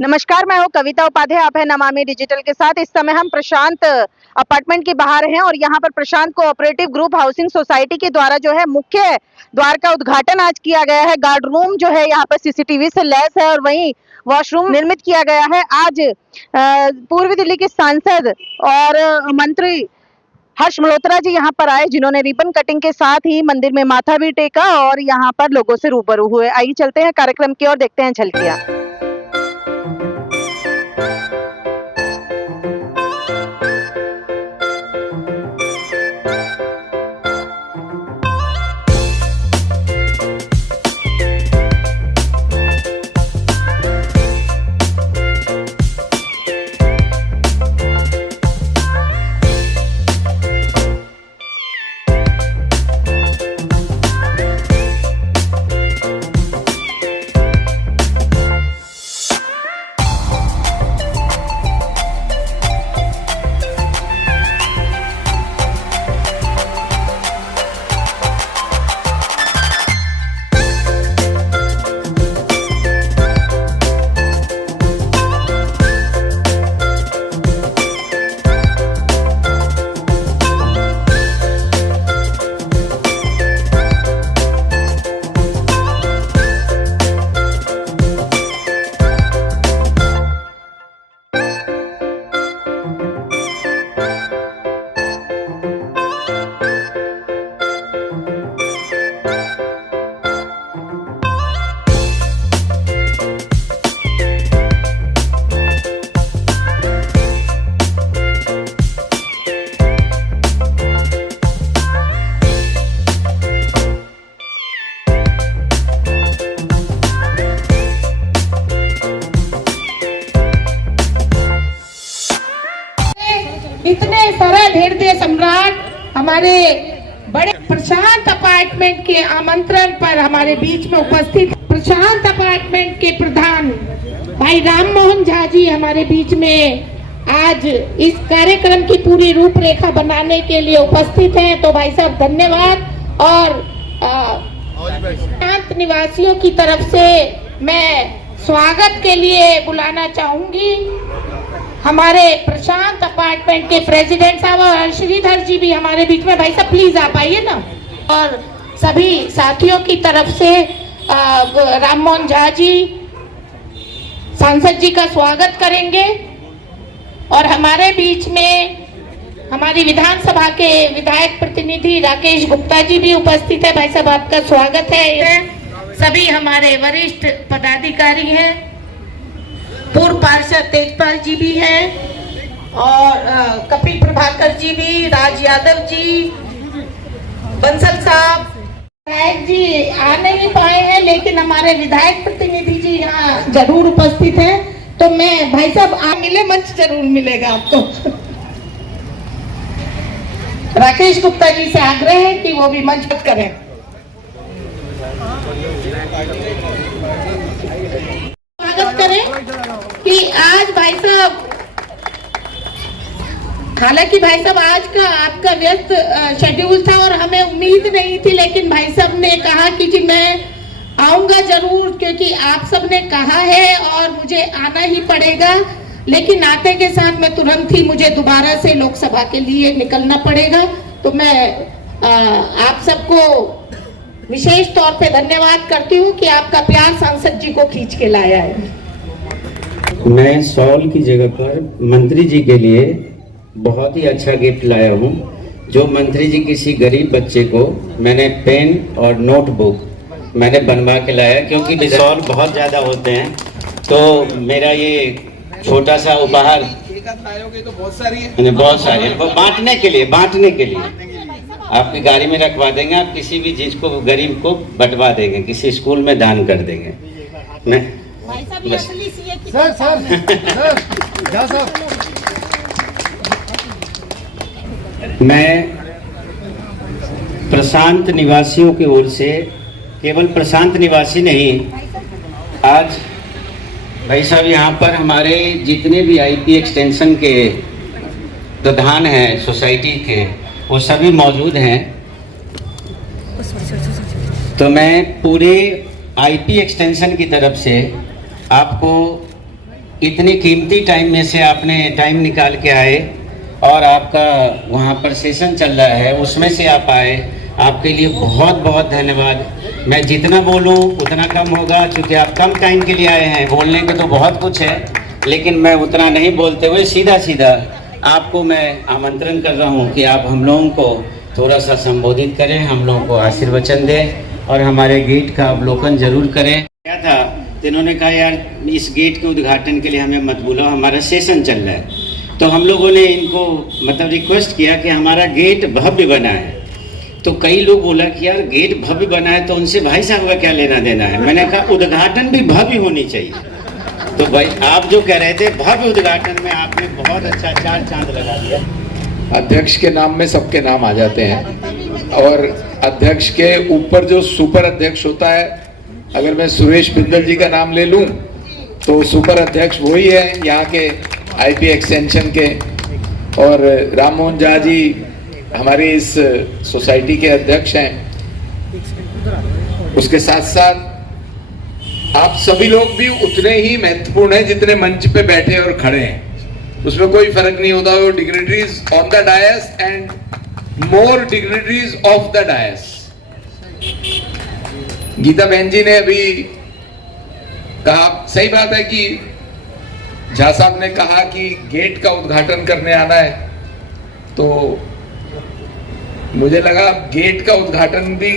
नमस्कार, मैं हूँ कविता उपाध्याय। आप है नमामि डिजिटल के साथ। इस समय हम प्रशांत अपार्टमेंट के बाहर हैं और यहाँ पर प्रशांत कोऑपरेटिव ग्रुप हाउसिंग सोसाइटी के द्वारा जो है मुख्य द्वार का उद्घाटन आज किया गया है। गार्ड रूम जो है यहाँ पर सीसीटीवी से लैस है और वहीं वॉशरूम निर्मित किया गया है। आज पूर्वी दिल्ली के सांसद और मंत्री हर्ष मल्होत्रा जी यहाँ पर आए, जिन्होंने रिबन कटिंग के साथ ही मंदिर में माथा भी टेका और यहाँ पर लोगों से रूबरू हुए। आइए चलते हैं कार्यक्रम की ओर, देखते हैं झलकियां। इतने सरल हृदय सम्राट हमारे बड़े प्रशांत अपार्टमेंट के आमंत्रण पर हमारे बीच में उपस्थित प्रशांत अपार्टमेंट के प्रधान भाई राम मोहन झा जी हमारे बीच में आज इस कार्यक्रम की पूरी रूपरेखा बनाने के लिए उपस्थित हैं। तो भाई साहब धन्यवाद। और प्रशांत निवासियों की तरफ से मैं स्वागत के लिए बुलाना चाहूंगी हमारे प्रशांत अपार्टमेंट के प्रेसिडेंट साहब और श्रीधर जी भी हमारे बीच में। भाई साहब प्लीज आप आइए ना। और सभी साथियों की तरफ से राम मोहन झा जी सांसद जी का स्वागत करेंगे। और हमारे बीच में हमारी विधानसभा के विधायक प्रतिनिधि राकेश गुप्ता जी भी उपस्थित है। भाई साहब आपका स्वागत है। सभी हमारे वरिष्ठ पदाधिकारी हैं, पूर्व पार्षद तेजपाल जी भी हैं और कपिल प्रभाकर जी भी, राज यादव जी, बंसल साहब, विधायक जी आ नहीं पाए हैं लेकिन हमारे विधायक प्रतिनिधि जी यहाँ जरूर उपस्थित हैं। तो मैं भाई साहब आ मिले, मंच जरूर मिलेगा आपको। राकेश गुप्ता जी से आग्रह है कि वो भी मंच पर करें। स्वागत करें कि आज भाई साहब, हालांकि भाई साहब आज का आपका व्यस्त शेड्यूल था और हमें उम्मीद नहीं थी, लेकिन भाई साहब ने कहा कि जी मैं आऊंगा जरूर, क्योंकि आप सब ने कहा है और मुझे आना ही पड़ेगा। लेकिन आते के साथ में तुरंत ही मुझे दोबारा से लोकसभा के लिए निकलना पड़ेगा। तो मैं आप सबको विशेष तौर पे धन्यवाद करती हूँ कि आपका प्यार सांसद जी को खींच के लाया है। मैं सॉल की जगह पर मंत्री जी के लिए बहुत ही अच्छा गिफ्ट लाया हूँ। जो मंत्री जी किसी गरीब बच्चे को मैंने पेन और नोटबुक मैंने बनवा के लाया, क्योंकि सॉल बहुत ज़्यादा होते हैं। तो मेरा ये छोटा सा उपहार तो बहुत सारी है, बहुत सारी बांटने के लिए आपकी गाड़ी में रखवा देंगे। आप किसी भी चीज को गरीब को बंटवा देंगे, किसी स्कूल में दान कर देंगे। मैं प्रशांत निवासियों की ओर से, केवल प्रशांत निवासी नहीं, आज भाई साहब यहाँ पर हमारे जितने भी आईपी एक्सटेंशन के प्रधान हैं सोसाइटी के, वो सभी मौजूद हैं। तो मैं पूरे आईपी एक्सटेंशन की तरफ से आपको इतनी कीमती टाइम में से आपने टाइम निकाल के आए और आपका वहाँ पर सेशन चल रहा है उसमें से आप आए, आपके लिए बहुत बहुत धन्यवाद। मैं जितना बोलूँ उतना कम होगा, क्योंकि आप कम टाइम के लिए आए हैं। बोलने के तो बहुत कुछ है, लेकिन मैं उतना नहीं बोलते हुए सीधा सीधा आपको मैं आमंत्रण कर रहा हूँ कि आप हम लोगों को थोड़ा सा संबोधित करें, हम लोगों को आशीर्वचन दें और हमारे गेट का अवलोकन जरूर करें। क्या था, इन्होंने कहा यार इस गेट के उद्घाटन के लिए हमें मत बुलाओ, हमारा सेशन चल रहा है। तो हम लोगों ने इनको मतलब रिक्वेस्ट किया कि हमारा गेट भव्य बना है। तो कई लोग बोला कि यार गेट भव्य बना है तो उनसे भाई साहब का क्या लेना देना है। मैंने कहा उद्घाटन भी भव्य होनी चाहिए। तो भाई आप जो कह रहे थे भव्य उद्घाटन में आपने बहुत अच्छा चार चांद लगा दिया। अध्यक्ष के नाम में सबके नाम आ जाते हैं और अध्यक्ष के ऊपर जो सुपर अध्यक्ष होता है, अगर मैं सुरेश बिंदल जी का नाम ले लूं तो सुपर अध्यक्ष वही है यहाँ के आईपी एक्सटेंशन के, और राम मोहन झा जी हमारी इस सोसाइटी के अध्यक्ष हैं। उसके साथ साथ आप सभी लोग भी उतने ही महत्वपूर्ण हैं जितने मंच पे बैठे और खड़े हैं, उसमें कोई फर्क नहीं होता। वो dignitaries on the dais and more dignitaries of the dais. Geeta बहन जी ने अभी कहा, सही बात है कि झा साहब ने कहा कि गेट का उद्घाटन करने आना है, तो मुझे लगा गेट का उद्घाटन भी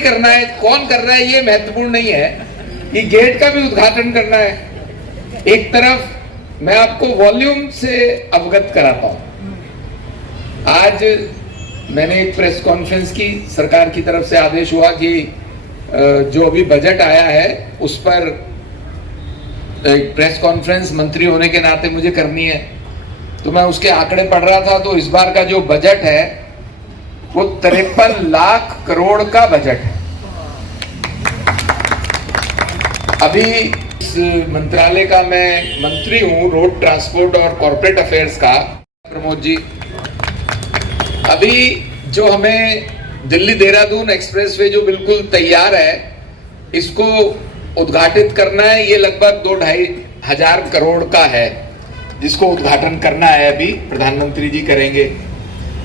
करना है। कौन कर रहा है ये महत्वपूर्ण नहीं है, कि गेट का भी उद्घाटन करना है। एक तरफ मैं आपको वॉल्यूम से अवगत कराता हूं। आज मैंने एक प्रेस कॉन्फ्रेंस की, सरकार की तरफ से आदेश हुआ कि जो अभी बजट आया है उस पर एक प्रेस कॉन्फ्रेंस मंत्री होने के नाते मुझे करनी है। तो मैं उसके आंकड़े पढ़ रहा था, तो इस बार का जो बजट है वो 53 लाख करोड़ का बजट है। अभी इस मंत्रालय का मैं मंत्री हूं, रोड ट्रांसपोर्ट और कॉर्पोरेट अफेयर्स का, प्रमोद जी। अभी जो हमें दिल्ली देहरादून एक्सप्रेसवे जो बिल्कुल तैयार है, इसको उद्घाटित करना है। ये लगभग 2-2.5 हजार करोड़ का है, जिसको उद्घाटन करना है, अभी प्रधानमंत्री जी करेंगे।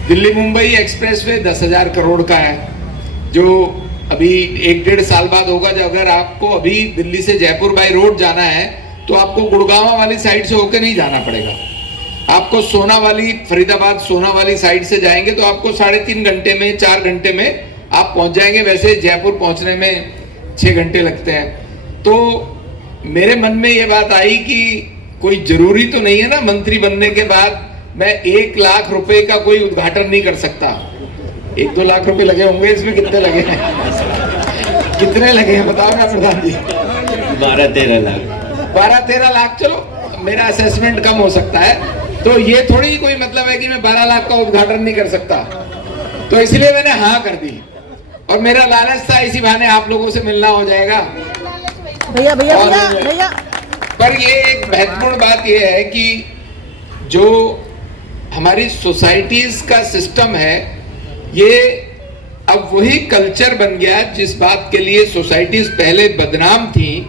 दिल्ली मुंबई एक्सप्रेसवे 10,000 करोड़ का है, जो अभी 1-1.5 साल बाद होगा। जब अगर आपको अभी दिल्ली से जयपुर बाय रोड जाना है तो आपको गुड़गांव वाली साइड से होकर नहीं जाना पड़ेगा। आपको सोनावाली, फरीदाबाद सोनावाली साइड से जाएंगे तो आपको 3.5 घंटे में, 4 घंटे में आप पहुंच जाएंगे। वैसे जयपुर पहुंचने में 6 घंटे लगते हैं। तो मेरे मन में ये बात आई कि कोई जरूरी तो नहीं है ना मंत्री बनने के बाद मैं 1 लाख रुपए का कोई उद्घाटन नहीं कर सकता। 1-2 लाख रुपए लगे होंगे, इसमें कितने लगे हैं? कितने लगे हैं बताओ ना प्रधान जी। 12-13 लाख। 12-13 लाख, चलो मेरा असेसमेंट कम हो सकता है। तो ये थोड़ी कोई मतलब है कि मैं 12 लाख का उद्घाटन नहीं कर सकता। तो इसलिए मैंने हाँ कर दी, और मेरा लालच था इसी बहाने आप लोगों से मिलना हो जाएगा। भैया पर ये एक महत्वपूर्ण बात ये है कि जो हमारी सोसाइटीज का सिस्टम है, ये अब वही कल्चर बन गया जिस बात के लिए सोसाइटीज पहले बदनाम थी,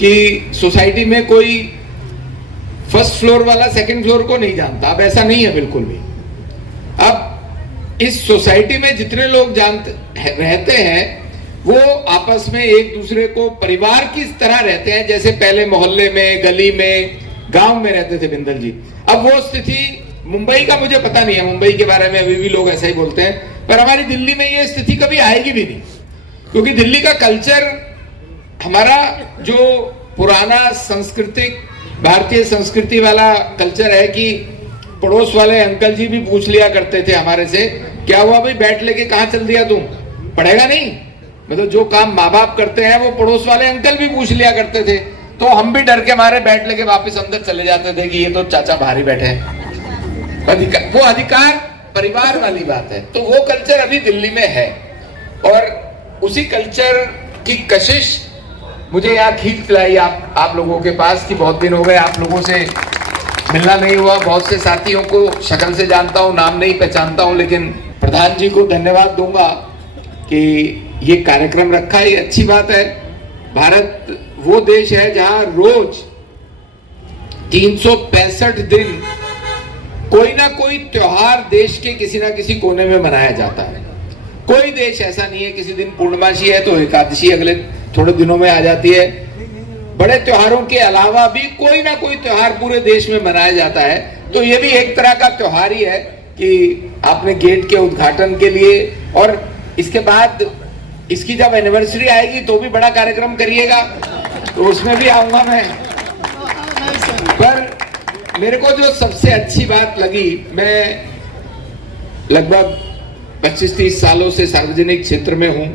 कि सोसाइटी में कोई फर्स्ट फ्लोर वाला सेकंड फ्लोर को नहीं जानता। अब ऐसा नहीं है बिल्कुल भी। अब इस सोसाइटी में जितने लोग रहते हैं वो आपस में एक दूसरे को परिवार की तरह रहते हैं, जैसे पहले मोहल्ले में, गली में, गांव में रहते थे बिंदल जी। अब वो स्थिति मुंबई का मुझे पता नहीं है, मुंबई के बारे में अभी भी लोग ऐसा ही बोलते हैं, पर हमारी दिल्ली में ये स्थिति कभी आएगी भी नहीं। क्योंकि दिल्ली का कल्चर, हमारा जो पुराना सांस्कृतिक भारतीय संस्कृति वाला कल्चर है कि पड़ोस वाले अंकल जी भी पूछ लिया करते थे हमारे से, क्या हुआ भाई, बैट लेके कहाँ चल दिया तुम, पढ़ेगा नहीं। मतलब जो काम माँ बाप करते हैं वो पड़ोस वाले अंकल भी पूछ लिया करते थे। तो हम भी डर के मारे बैट लेके वापस अंदर चले जाते थे कि ये तो चाचा बाहर ही बैठे हैं। वो अधिकार परिवार वाली बात है। तो वो कल्चर अभी दिल्ली में है, और उसी कल्चर की कशिश मुझे यहाँ खींच लाई आप लोगों के पास, कि बहुत दिन हो गए आप लोगों से मिलना नहीं हुआ। बहुत से साथियों को शक्ल से जानता हूँ, नाम नहीं पहचानता हूँ, लेकिन प्रधान जी को धन्यवाद दूंगा कि ये कार्यक्रम रखा है। ये अच्छी बात है। भारत वो देश है जहां रोज 365 दिन कोई ना कोई त्योहार देश के किसी ना किसी कोने में मनाया जाता है। कोई देश ऐसा नहीं है किसी दिन पूर्णमासी है तो एकादशी अगले थोड़े दिनों में आ जाती है। बड़े त्योहारों के अलावा भी कोई ना कोई त्योहार पूरे देश में मनाया जाता है। तो ये भी एक तरह का त्योहार ही है कि आपने गेट के उद्घाटन के लिए, और इसके बाद इसकी जब एनिवर्सरी आएगी तो भी बड़ा कार्यक्रम करिएगा, तो उसमें भी आऊंगा मैं। पर मेरे को जो सबसे अच्छी बात लगी, मैं लगभग 25-30 सालों से सार्वजनिक क्षेत्र में हूं।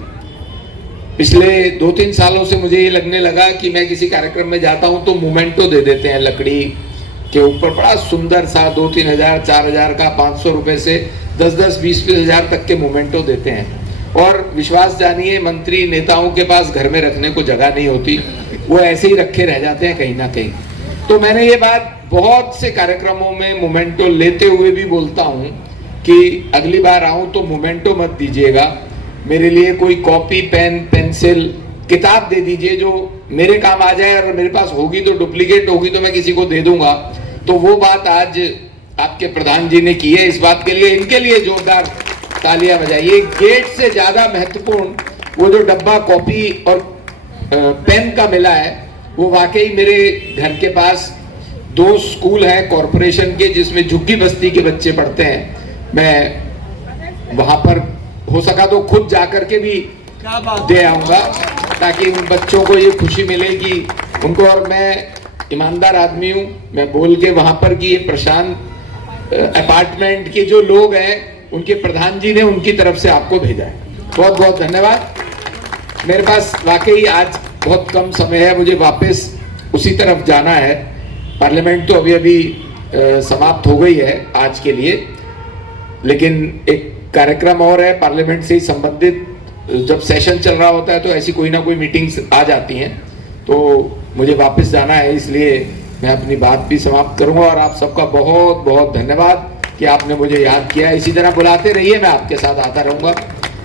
पिछले 2-3 सालों से मुझे ये लगने लगा कि मैं किसी कार्यक्रम में जाता हूं तो मोमेंटो दे देते हैं लकड़ी के ऊपर, बड़ा सुंदर सा 2-3 हजार 4 हजार का, 500 रुपए से 10-10 20-20 हजार तक के मोमेंटो देते हैं। और विश्वास जानिए, मंत्री नेताओं के पास घर में रखने को जगह नहीं होती, वो ऐसे ही रखे रह जाते हैं कहीं ना कहीं। तो मैंने ये बात बहुत से कार्यक्रमों में मोमेंटो लेते हुए भी बोलता हूं कि अगली बार आऊं तो मोमेंटो मत दीजिएगा, मेरे लिए कोई कॉपी, पेन, पेंसिल, किताब दे दीजिए जो मेरे काम आ जाए, और मेरे पास होगी तो डुप्लीकेट होगी तो मैं किसी को दे दूंगा। तो वो बात आज आपके प्रधान जी ने की है, इस बात के लिए इनके लिए जोरदार तालियां बजाइए। गेट से ज्यादा महत्वपूर्ण वो जो डब्बा कॉपी और पेन का मिला है, वो वाकई मेरे घर के पास 2 स्कूल हैं कॉरपोरेशन के जिसमें झुग्गी बस्ती के बच्चे पढ़ते हैं। मैं वहां पर हो सका तो खुद जाकर के भी दे आऊंगा ताकि उन बच्चों को ये खुशी मिले कि उनको, और मैं ईमानदार आदमी हूं, मैं बोल के वहां पर कि ये प्रशांत अपार्टमेंट के जो लोग हैं उनके प्रधान जी ने उनकी तरफ से आपको भेजा है। बहुत बहुत धन्यवाद। मेरे पास वाकई आज बहुत कम समय है, मुझे वापस उसी तरफ जाना है। पार्लियामेंट तो अभी अभी समाप्त हो गई है आज के लिए, लेकिन एक कार्यक्रम और है पार्लियामेंट से ही संबंधित। जब सेशन चल रहा होता है तो ऐसी कोई ना कोई मीटिंग्स आ जाती हैं, तो मुझे वापस जाना है, इसलिए मैं अपनी बात भी समाप्त करूंगा। और आप सबका बहुत बहुत धन्यवाद कि आपने मुझे याद किया। इसी तरह बुलाते रहिए, मैं आपके साथ आता रहूंगा।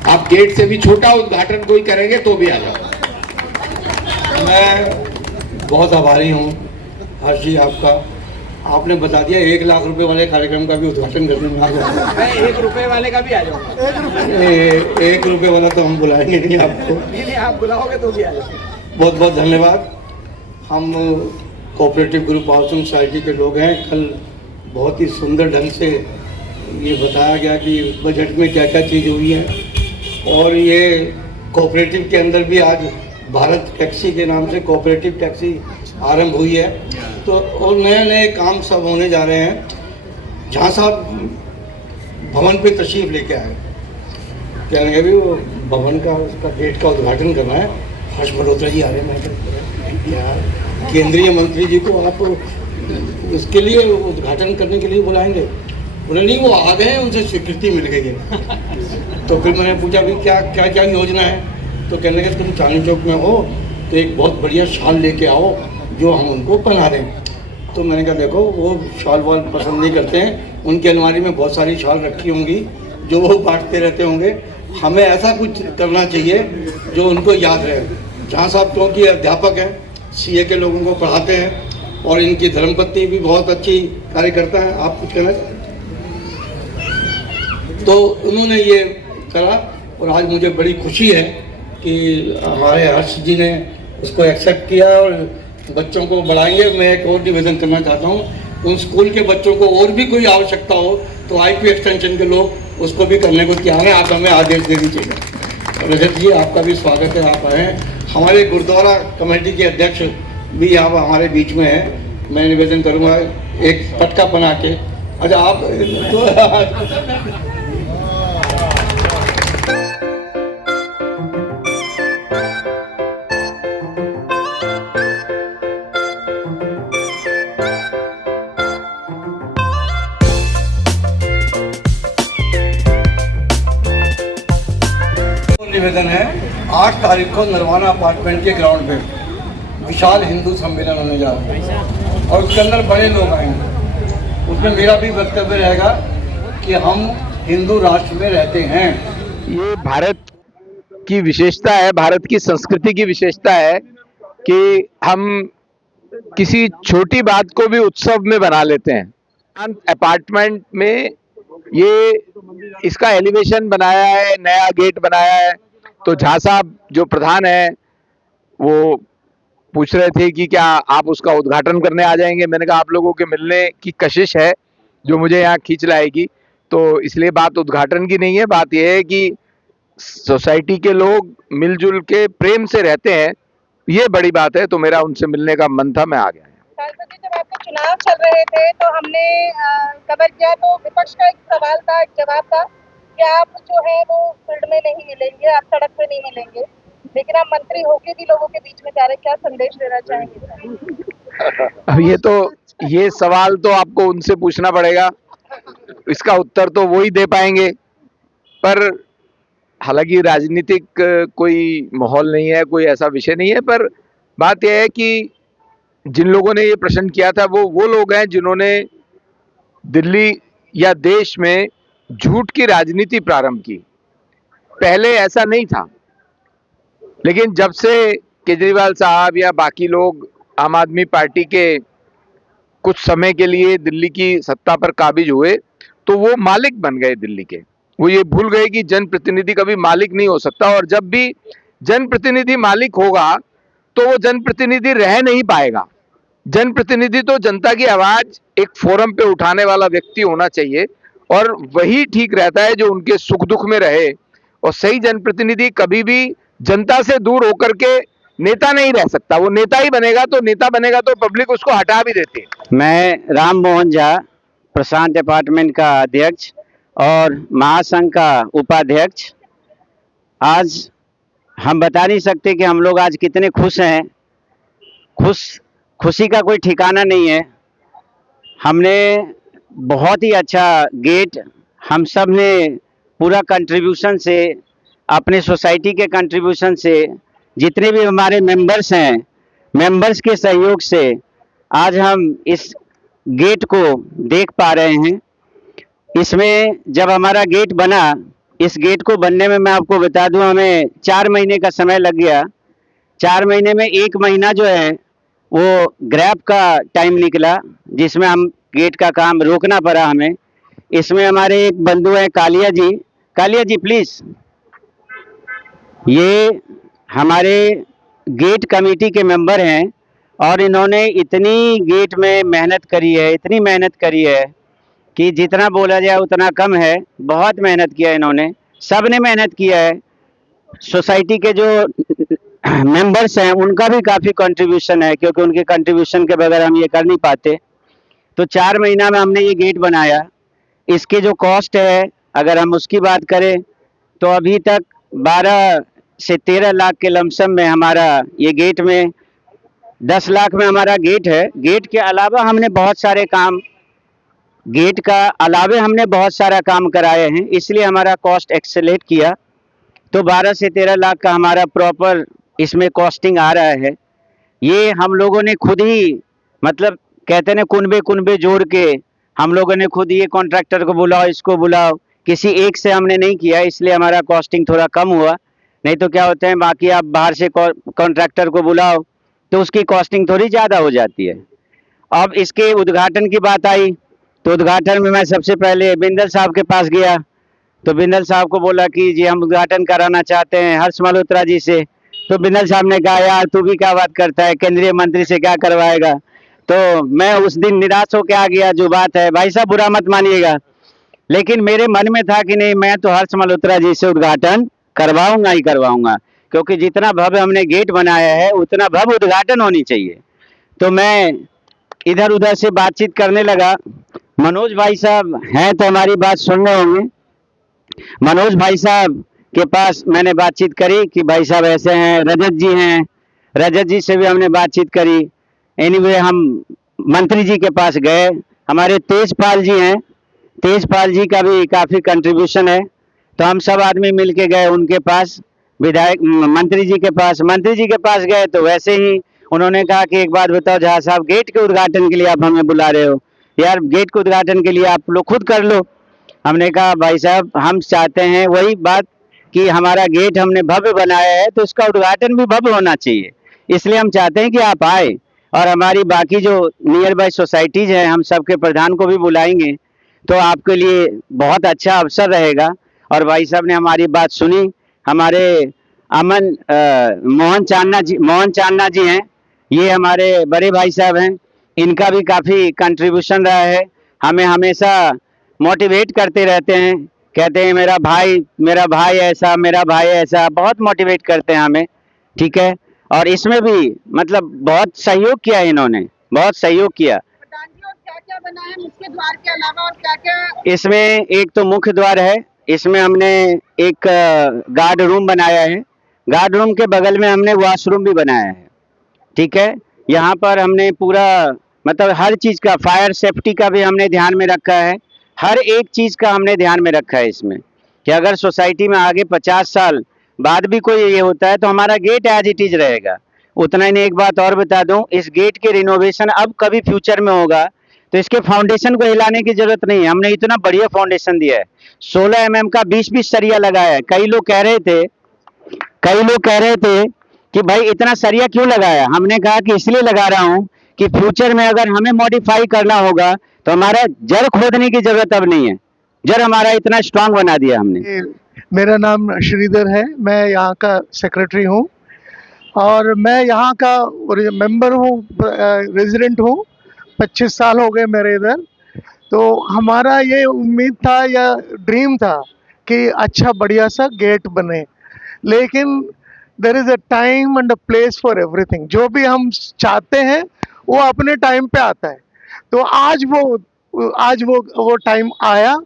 आप गेट से भी छोटा उद्घाटन कोई करेंगे तो भी आ जाओ। मैं बहुत आभारी हूँ हर्ष जी आपका। आपने बता दिया 1 लाख रुपए वाले कार्यक्रम का भी उद्घाटन करने में आ जाऊंगा। मैं 1 रुपए वाले का भी आ जाऊंगा। 1 रुपए वाला तो हम बुलाएंगे नहीं आपको। नहीं, आप बुलाओगे तो भी आ जाएंगे। बहुत बहुत धन्यवाद। हम कोऑपरेटिव ग्रुप हाउसिंग सोसाइटी के लोग हैं। कल बहुत ही सुंदर ढंग से ये बताया गया कि बजट में क्या क्या चीज़ हुई है, और ये कोऑपरेटिव के अंदर भी आज भारत टैक्सी के नाम से कोऑपरेटिव टैक्सी आरंभ हुई है। तो और नए नए काम सब होने जा रहे हैं। जहाँ साहब भवन पे तशरीफ लेके आए, कह रहे हैं भी वो भवन का उसका गेट का उद्घाटन करना है, हर्ष मल्होत्रा जी आ रहे हैं। केंद्रीय मंत्री जी को आप उसके लिए उद्घाटन करने के लिए बुलाएंगे? बोले नहीं, वो आ गए हैं, उनसे स्वीकृति मिल गई है। तो फिर मैंने पूछा भी क्या क्या क्या योजना है? तो कहने लगे तुम चांदनी चौक में हो तो एक बहुत बढ़िया शाल लेके आओ जो हम उनको पहना दें। तो मैंने कहा देखो वो शाल वाल पसंद नहीं करते हैं, उनकी अलमारी में बहुत सारी शाल रखी होंगी जो वो बांटते रहते होंगे। हमें ऐसा कुछ करना चाहिए जो उनको याद रहे। जहाँ साहब क्योंकि अध्यापक हैं, सीए के लोगों को पढ़ाते हैं, और इनकी धर्मपत्नी भी बहुत अच्छी कार्यकर्ता है। आप कुछ कहना चाहते? तो उन्होंने ये करा, और आज मुझे बड़ी खुशी है कि हमारे हर्ष जी ने उसको एक्सेप्ट किया और बच्चों को बढ़ाएंगे। मैं एक और निवेदन करना चाहता हूँ, उन स्कूल के बच्चों को और भी कोई आवश्यकता हो तो आईपी एक्सटेंशन के लोग उसको भी करने को तैयार हैं। आप हमें आदेश दे दीजिएगा। रजत जी आपका भी स्वागत है, आप आए हैं। हमारे गुरुद्वारा कमेटी के अध्यक्ष भी आप हमारे बीच में हैं। मैं निवेदन करूँगा एक पटका बना के। अच्छा आप तो निवेदन है 8 तारीख को नरवाना अपार्टमेंट के ग्राउंड पे विशाल हिंदू सम्मेलन होने जा रहा है, और उसके अंदर बड़े लोग आएंगे। उसमें मेरा भी वक्तव्य रहेगा कि हम हिंदू राष्ट्र में रहते हैं। ये भारत की विशेषता है, भारत की संस्कृति की विशेषता है कि हम किसी छोटी बात को भी उत्सव में बना लेते हैं। अपार्टमेंट में ये इसका एलिवेशन बनाया है, नया गेट बनाया है, तो झा साहब जो प्रधान है वो पूछ रहे थे कि क्या आप उसका उद्घाटन करने आ जाएंगे। मैंने कहा आप लोगों के मिलने की कशिश है जो मुझे यहाँ खींच लाएगी, तो इसलिए बात उद्घाटन की नहीं है। बात यह है कि सोसाइटी के लोग मिलजुल के प्रेम से रहते हैं, ये बड़ी बात है। तो मेरा उनसे मिलने का मन था, मैं आ गया। सांसद जी, जब आपके चुनाव चल रहे थे तो हमने कवर किया, तो विपक्ष का एक सवाल था, एक जवाब था कि आप जो है वो फील्ड में नहीं मिलेंगे, आप सड़क पे नहीं मिलेंगे, लेकिन आप मंत्री होके भी लोगों के बीच में जा रहे, क्या संदेश देना चाहेंगे? अब ये सवाल तो आपको उनसे पूछना पड़ेगा, इसका उत्तर तो वो ही दे पाएंगे। पर हालांकि राजनीतिक कोई माहौल नहीं है, कोई ऐसा विषय नहीं है, पर बात यह है कि जिन लोगों ने ये प्रश्न किया था वो लोग हैं जिन्होंने दिल्ली या देश में झूठ की राजनीति प्रारंभ की। पहले ऐसा नहीं था, लेकिन जब से केजरीवाल साहब या बाकी लोग आम आदमी पार्टी के कुछ समय के लिए दिल्ली की सत्ता पर काबिज हुए, तो वो मालिक बन गए दिल्ली के। वो ये भूल गए कि जनप्रतिनिधि कभी मालिक नहीं हो सकता, और जब भी जनप्रतिनिधि मालिक होगा तो वो जनप्रतिनिधि रह नहीं पाएगा। जनप्रतिनिधि तो जनता की आवाज एक फोरम पे उठाने वाला व्यक्ति होना चाहिए, और वही ठीक रहता है जो उनके सुख दुख में रहे। और सही जनप्रतिनिधि कभी भी जनता से दूर होकर के नेता नहीं रह सकता। वो नेता ही बनेगा, तो नेता बनेगा तो पब्लिक उसको हटा भी देती है। मैं राम मोहन झा, प्रशांत अपार्टमेंट का अध्यक्ष और महासंघ का उपाध्यक्ष। आज हम बता नहीं सकते कि हम लोग आज कितने खुश हैं। खुशी का कोई ठिकाना नहीं है। हमने बहुत ही अच्छा गेट, हम सब ने पूरा कंट्रीब्यूशन से, अपने सोसाइटी के कंट्रीब्यूशन से, जितने भी हमारे मेंबर्स हैं, मेंबर्स के सहयोग से आज हम इस गेट को देख पा रहे हैं। इसमें जब हमारा गेट बना, इस गेट को बनने में मैं आपको बता दूं, हमें 4 महीने का समय लग गया। 4 महीने में 1 महीना जो है वो ग्रैब का टाइम निकला, जिसमें हम गेट का काम रोकना पड़ा हमें। इसमें हमारे एक बंधु हैं कालिया जी। कालिया जी प्लीज। ये हमारे गेट कमेटी के मेंबर हैं और इन्होंने इतनी गेट में मेहनत करी है, इतनी मेहनत करी है कि जितना बोला जाए उतना कम है। बहुत मेहनत किया इन्होंने, सब ने मेहनत किया है। सोसाइटी के जो मेंबर्स हैं उनका भी काफ़ी कंट्रीब्यूशन है, क्योंकि उनके कंट्रीब्यूशन के बगैर हम ये कर नहीं पाते। तो 4 महीना में हमने ये गेट बनाया। इसके जो कॉस्ट है, अगर हम उसकी बात करें तो अभी तक 12 से 13 लाख के लमसम में हमारा ये गेट में 10 लाख में हमारा गेट है। गेट के अलावा हमने बहुत सारे काम, गेट का अलावे हमने बहुत सारा काम कराए हैं, इसलिए हमारा कॉस्ट एक्सेलेट किया। तो 12 से 13 लाख का हमारा प्रॉपर इसमें कॉस्टिंग आ रहा है। ये हम लोगों ने खुद ही, मतलब कहते हैं कुनबे जोड़ के हम लोगों ने खुद ये कॉन्ट्रैक्टर को बुलाओ, इसको बुलाओ, किसी एक से हमने नहीं किया, इसलिए हमारा कॉस्टिंग थोड़ा कम हुआ। नहीं तो क्या होते हैं, बाकी आप बाहर से कॉन्ट्रैक्टर को बुलाओ तो उसकी कॉस्टिंग थोड़ी ज़्यादा हो जाती है। अब इसके उद्घाटन की बात आई तो उद्घाटन में मैं सबसे पहले बिंदल साहब के पास गया, तो बिंदल साहब को बोला कि जी हम उद्घाटन कराना चाहते हैं हर्ष मल्होत्रा जी से। तो बिंदल साहब ने कहा यार तू भी क्या बात करता है, केंद्रीय मंत्री से क्या करवाएगा। तो मैं उस दिन निराश होकर आ गया। जो बात है भाई साहब बुरा मत मानिएगा, लेकिन मेरे मन में था कि नहीं, मैं तो हर्ष मल्होत्रा जी से उद्घाटन करवाऊंगा ही करवाऊंगा, क्योंकि जितना भव्य हमने गेट बनाया है उतना भव्य उद्घाटन होनी चाहिए। तो मैं इधर उधर से बातचीत करने लगा। मनोज भाई साहब हैं तो हमारी बात सुन रहे होंगे। मनोज भाई साहब के पास मैंने बातचीत करी कि भाई साहब ऐसे हैं। रजत जी हैं, रजत जी से भी हमने बातचीत करी। एनीवे हम मंत्री जी के पास गए। हमारे तेजपाल जी हैं, तेजपाल जी का भी काफ़ी कंट्रीब्यूशन है। तो हम सब आदमी मिल के गए उनके पास, विधायक मंत्री जी के पास। मंत्री जी के पास गए तो वैसे ही उन्होंने कहा कि एक बात बताओ झा साहब, गेट के उद्घाटन के लिए आप हमें बुला रहे हो, यार गेट के उद्घाटन के लिए आप लोग खुद कर लो। हमने कहा भाई साहब हम चाहते हैं वही बात कि हमारा गेट हमने भव्य बनाया है तो इसका उद्घाटन भी भव्य होना चाहिए। इसलिए हम चाहते हैं कि आप आए और हमारी बाकी जो नियर बाय सोसाइटीज हैं हम सबके प्रधान को भी बुलाएंगे, तो आपके लिए बहुत अच्छा अवसर रहेगा। और भाई साहब ने हमारी बात सुनी। हमारे मोहन चांदना जी हैं, ये हमारे बड़े भाई साहब हैं, इनका भी काफ़ी कंट्रीब्यूशन रहा है। हमें हमेशा मोटिवेट करते रहते हैं, कहते हैं मेरा भाई ऐसा, मेरा भाई ऐसा, बहुत मोटिवेट करते हैं हमें। ठीक है, और इसमें भी मतलब बहुत सहयोग किया इन्होंने, बहुत सहयोग किया। प्रधान जी, और क्या-क्या बना है मुख्य द्वार के अलावा, और क्या-क्या? इसमें एक तो मुख्य द्वार है, इसमें हमने एक गार्ड रूम बनाया है, गार्ड रूम के बगल में हमने वॉशरूम भी बनाया है। ठीक है, यहाँ पर हमने पूरा मतलब हर चीज़ का, फायर सेफ्टी का भी हमने ध्यान में रखा है, हर एक चीज़ का हमने ध्यान में रखा है इसमें, कि अगर सोसाइटी में आगे 50 साल बाद भी कोई ये होता है तो हमारा गेट एज इट इज रहेगा। उतना ही नहीं, एक बात और बता दूं, इस गेट के रिनोवेशन अब कभी फ्यूचर में होगा तो इसके फाउंडेशन को हिलाने की जरूरत नहीं है। हमने इतना बढ़िया फाउंडेशन दिया है, 16 mm का 20-20 सरिया लगाया है। कई लोग कह रहे थे कि भाई इतना सरिया क्यों लगाया। हमने कहा कि इसलिए लगा रहा हूँ कि फ्यूचर में अगर हमें मॉडिफाई करना होगा तो हमारा जड़ खोदने की जरूरत अब नहीं है, जड़ हमारा इतना स्ट्रांग बना दिया हमने। मेरा नाम श्रीधर है, मैं यहाँ का सेक्रेटरी हूँ और मैं यहाँ का मेंबर हूँ, रेजिडेंट हूँ। 25 साल हो गए मेरे इधर। तो हमारा ये उम्मीद था या ड्रीम था कि अच्छा बढ़िया सा गेट बने, लेकिन there is a time and a place for everything. जो भी हम चाहते हैं वो अपने टाइम पे आता है। तो आज वो टाइम आया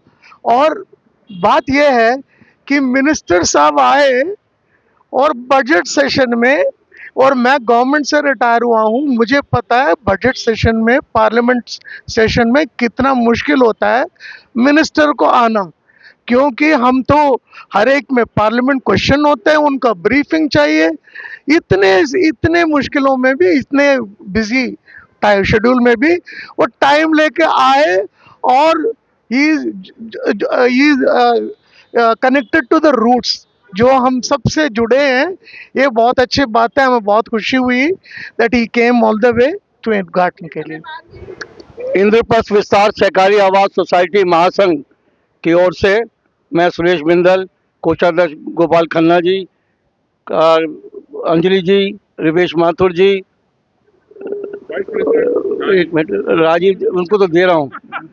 और बात यह है कि मिनिस्टर साहब आए और बजट सेशन में, और मैं गवर्नमेंट से रिटायर हुआ हूँ, मुझे पता है बजट सेशन में, पार्लियामेंट सेशन में कितना मुश्किल होता है मिनिस्टर को आना, क्योंकि हम तो हर एक में पार्लियामेंट क्वेश्चन होते हैं, उनका ब्रीफिंग चाहिए। इतने मुश्किलों में भी, इतने बिजी शेड्यूल में भी वो टाइम लेके आए और ही कनेक्टेड टू द रूट्स, जो हम सबसे जुड़े हैं। ये बहुत अच्छी बात है, हमें बहुत खुशी हुई that he came all the way to उद्घाटन के लिए। इंद्रप्रस्थ विस्तार सहकारी आवास सोसाइटी महासंघ की ओर से मैं सुरेश बिंदल, कोषाध्यक्ष गोपाल खन्ना जी, अंजलि जी, रिवेश माथुर जी, एक मिनट, राजीव, उनको तो दे रहा हूँ,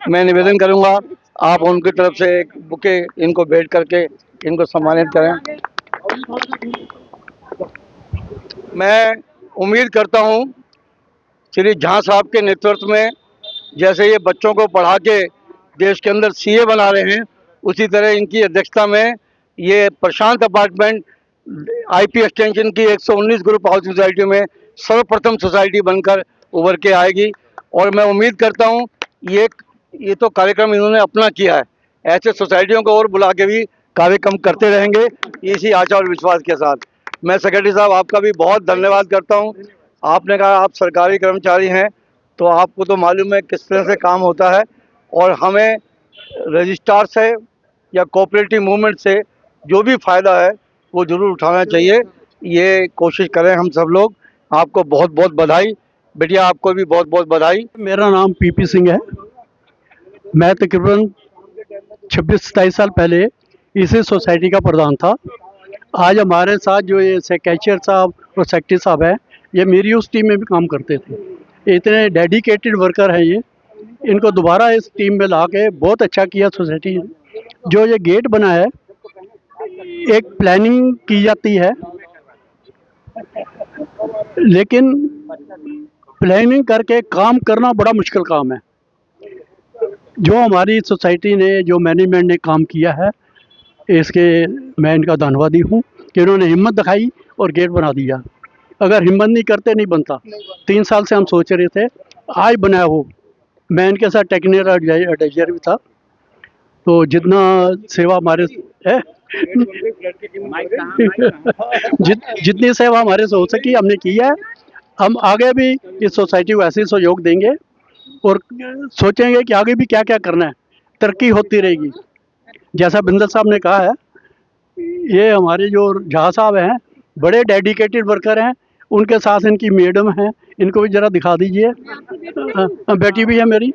मैं निवेदन करूँगा आप उनकी तरफ से एक बुके इनको भेंट करके इनको सम्मानित करें। मैं उम्मीद करता हूँ श्री झा साहब के नेतृत्व में जैसे ये बच्चों को पढ़ा के देश के अंदर सीए बना रहे हैं, उसी तरह इनकी अध्यक्षता में ये प्रशांत अपार्टमेंट आईपी एक्सटेंशन की 119 ग्रुप हाउसिंग सोसाइटी में सर्वप्रथम सोसाइटी बनकर उभर के आएगी। और मैं उम्मीद करता हूँ ये तो कार्यक्रम इन्होंने अपना किया है, ऐसे सोसाइटियों को और बुला के भी कार्यक्रम करते रहेंगे, इसी आशा और विश्वास के साथ। मैं सेक्रेटरी साहब आपका भी बहुत धन्यवाद करता हूँ। आपने कहा आप सरकारी कर्मचारी हैं तो आपको तो मालूम है किस तरह से काम होता है, और हमें रजिस्ट्रार से या कोऑपरेटिव मूवमेंट से जो भी फ़ायदा है वो ज़रूर उठाना चाहिए। ये कोशिश करें हम सब लोग। आपको बहुत बहुत बधाई बेटिया, आपको भी बहुत बहुत बधाई। मेरा नाम पीपी सिंह है। मैं तकरीबन 26-27 साल पहले इसी सोसाइटी का प्रधान था। आज हमारे साथ जो ये कैशियर साहब और सेक्रेटरी साहब हैं, ये मेरी उस टीम में भी काम करते थे। इतने डेडिकेटेड वर्कर हैं ये, इनको दोबारा इस टीम में ला के बहुत अच्छा किया सोसाइटी ने। जो ये गेट बना है, एक प्लानिंग की जाती है, लेकिन प्लानिंग करके काम करना बड़ा मुश्किल काम है। जो हमारी सोसाइटी ने, जो मैनेजमेंट ने काम किया है, इसके मैं इनका धन्यवादी हूँ कि इन्होंने हिम्मत दिखाई और गेट बना दिया। अगर हिम्मत नहीं करते नहीं बनता। 3 साल से हम सोच रहे थे, आज बनाया हो। मैं इनके साथ टेक्निकल एडवाइजर भी था, तो जितना सेवा हमारे है जितनी सेवा हमारे से हो सकी हमने की है। हम आगे भी इस सोसाइटी को ऐसे ही सहयोग देंगे और सोचेंगे कि आगे भी क्या क्या करना है, तरक्की होती रहेगी। जैसा बिंदल साहब ने कहा है, ये हमारे जो झा साहब हैं बड़े डेडिकेटेड वर्कर हैं, उनके साथ इनकी मैडम है, इनको भी ज़रा दिखा दीजिए। बेटी भी है मेरी।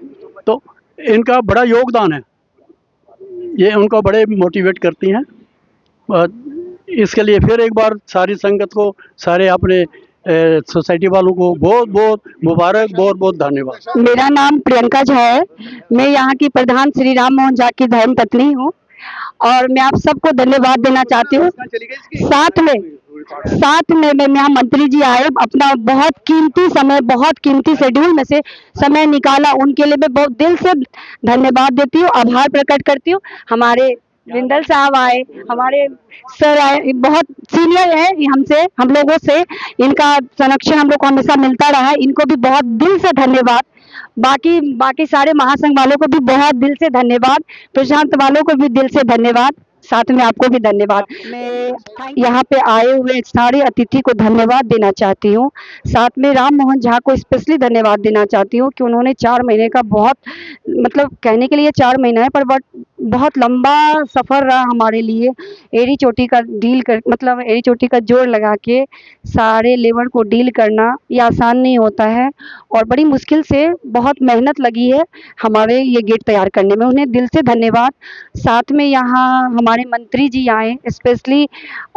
तो इनका बड़ा योगदान है, ये उनको बड़े मोटिवेट करती हैं। इसके लिए फिर एक बार सारी संगत को, सारे अपने सोसाइटी वालों को बहुत बहुत मुबारक, बहुत बहुत धन्यवाद। मेरा नाम प्रियंका झा है। मैं यहाँ की प्रधान श्री राम मोहन झा की धर्म पत्नी हूँ और मैं आप सबको धन्यवाद देना चाहती हूँ। साथ में मैं यहाँ मंत्री जी आए, अपना बहुत कीमती समय, बहुत कीमती शेड्यूल में से समय निकाला, उनके लिए मैं बहुत दिल से धन्यवाद देती हूँ, आभार प्रकट करती हूँ। हमारे बिंदल साहब आए, हमारे सर आए, बहुत सीनियर है हमसे, हम लोगों से इनका संरक्षण हम लोग को हमेशा मिलता रहा है। इनको भी बहुत दिल से धन्यवाद। बाकी सारे महासंघ वालों को भी बहुत दिल से धन्यवाद। प्रशांत वालों को भी दिल से धन्यवाद। साथ में आपको भी धन्यवाद। मैं यहाँ पे आए हुए सारे अतिथि को धन्यवाद देना चाहती हूँ। साथ में राम मोहन झा को स्पेशली धन्यवाद देना चाहती हूँ कि उन्होंने 4 महीने का, बहुत मतलब कहने के लिए 4 महीना है, पर बहुत लंबा सफ़र रहा हमारे लिए। एड़ी चोटी का डील कर, मतलब एड़ी चोटी का जोड़ लगा के सारे लेबर को डील करना ये आसान नहीं होता है और बड़ी मुश्किल से बहुत मेहनत लगी है हमारे ये गेट तैयार करने में। उन्हें दिल से धन्यवाद। साथ में यहाँ हमारे मंत्री जी आए, स्पेशली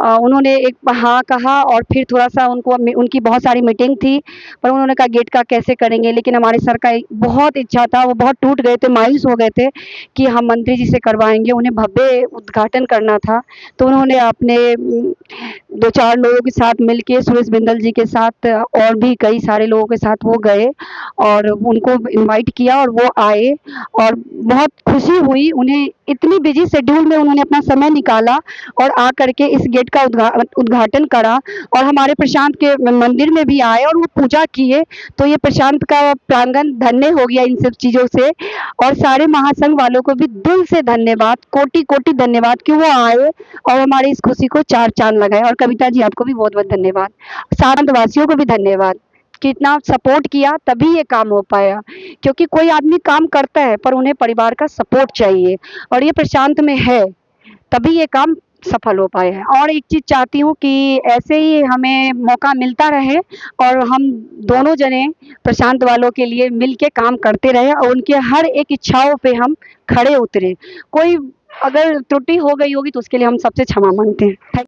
उन्होंने एक हाँ कहा और फिर थोड़ा सा उनकी बहुत सारी मीटिंग थी, पर उन्होंने कहा गेट का कैसे करेंगे, लेकिन हमारे सर का बहुत इच्छा था, वो बहुत टूट गए थे, मायूस हो गए थे कि हम मंत्री जी से करवाएंगे। उन्हें भव्य उद्घाटन करना था, तो उन्होंने अपने 2-4 लोगों के साथ मिलके, सुरेश बिंदल जी के साथ और भी कई सारे लोगों के साथ वो गए और उनको इनवाइट किया और वो आए और बहुत खुशी हुई। उन्हें इतनी बिजी शेड्यूल में उन्होंने अपना समय निकाला और आ करके इस गेट का उद्घाटन करा और हमारे प्रशांत के मंदिर में भी आए और वो पूजा किए। तो ये प्रशांत का प्रांगण धन्य हो गया इन सब चीज़ों से। और सारे महासंघ वालों को भी दिल से धन्यवाद, कोटि कोटि धन्यवाद कि वो आए और हमारी इस खुशी को 4 चांद लगाए। और कविता जी आपको भी बहुत बहुत धन्यवाद। सारंगवासियों को भी धन्यवाद कि इतना सपोर्ट किया, तभी ये काम हो पाया। क्योंकि कोई आदमी काम करता है पर उन्हें परिवार का सपोर्ट चाहिए और ये प्रशांत में है, तभी ये काम सफल हो पाए हैं। और एक चीज़ चाहती हूँ कि ऐसे ही हमें मौका मिलता रहे और हम दोनों जने प्रशांत वालों के लिए मिल के काम करते रहे और उनके हर एक इच्छाओं पे हम खड़े उतरे। कोई अगर त्रुटि हो गई होगी तो उसके लिए हम सबसे क्षमा मांगते हैं।